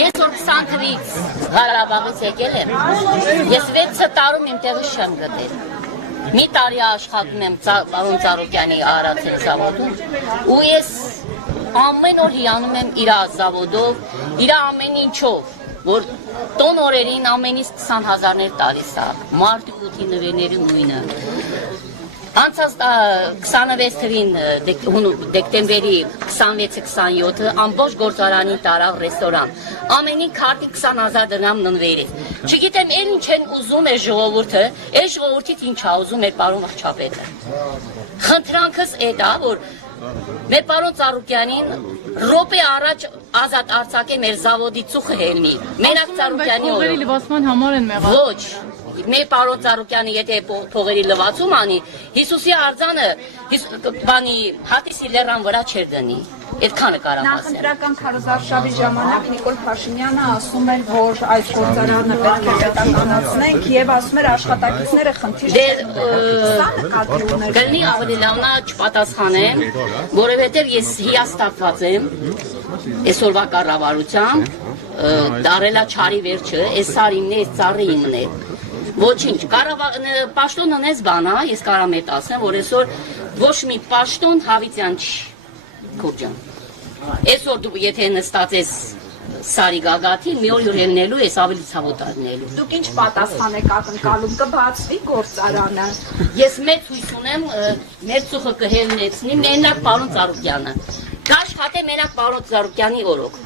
Ես որ 20 թվից Ղարաբաղից եկել եմ, ես 6 տարում իմ տեղից չեմ գտել։ Մի տարի աշխատում եմ պարոն Ծառուկյանի Արարատի զավոդում, ու ես ամեն օր հիանում եմ իր զավոդով, իր ամեն ինչով, որ տոն օրերին ամենից 20,000-ներ տալիս է, մարտի 8-ի նվերների նույնը։ Անցած 26 թվին դեկտեմբերի 26-27-ը ամբողջ գործարանին տարավ ռեստորան, ամենին քարտի 20,000 դրամ նվերեց։ Չգիտեմ, էլ ինչ են ուզում է ժողովուրդը, այս ժողովրդից ինչ է ուզում մեր պարոն վարչապետը։ Խնդրանքս էդ է, որ մեր պարոն Ծառուկյանին րոպե առաջ ազատ արձակե մեր զավոդի ծուխը հելնի։ Մենակ Ծառուկյանի օրը։ Փողերի լվացման համար են մեղա։ Ոչ։ Մեր պարոն Ծառուկյանը եթե փողերի լվացում անի, Հիսուսի արձանը բանի հատիսի լեռան վրա չէր դնի։ Այդքանը կարող ասել։ Նախընտրական քարոզարշավի ժամանակ Նիկոլ Փաշինյանը ասում էր, որ այս գործարանը պետք է պետականացնենք եւ ասում էր աշխատակիցները խնդիր չեն։ Գնի ավելի լավնա չպատասխանեմ, որովհետեւ ես հիաստապված եմ այսօրվա կառավարությամբ, դարելա չարի վերջը, այս սարինն է, այս ծառը իմն է։ Ոչինչ, պաշտոնը նես բան է, ես կարամ էդ ասեմ, որ այսօր ոչ մի պաշտոն հավիտյան չի, Քորջան։ Այսօր դու եթե նստած ես սարի գագաթին, մի օր յուրելնելու ես ավելի ցավոտարնելու։ Դուք ինչ պատասխան եք ակնկալում, կբացվի գործարանը։ Ես մեծ հույս ունեմ, մեր ծուխը կհելնեցնի մենակ պարոն Ծառուկյանը։ Գաշխատե մենակ պարոն Ծառուկյանի օրոք։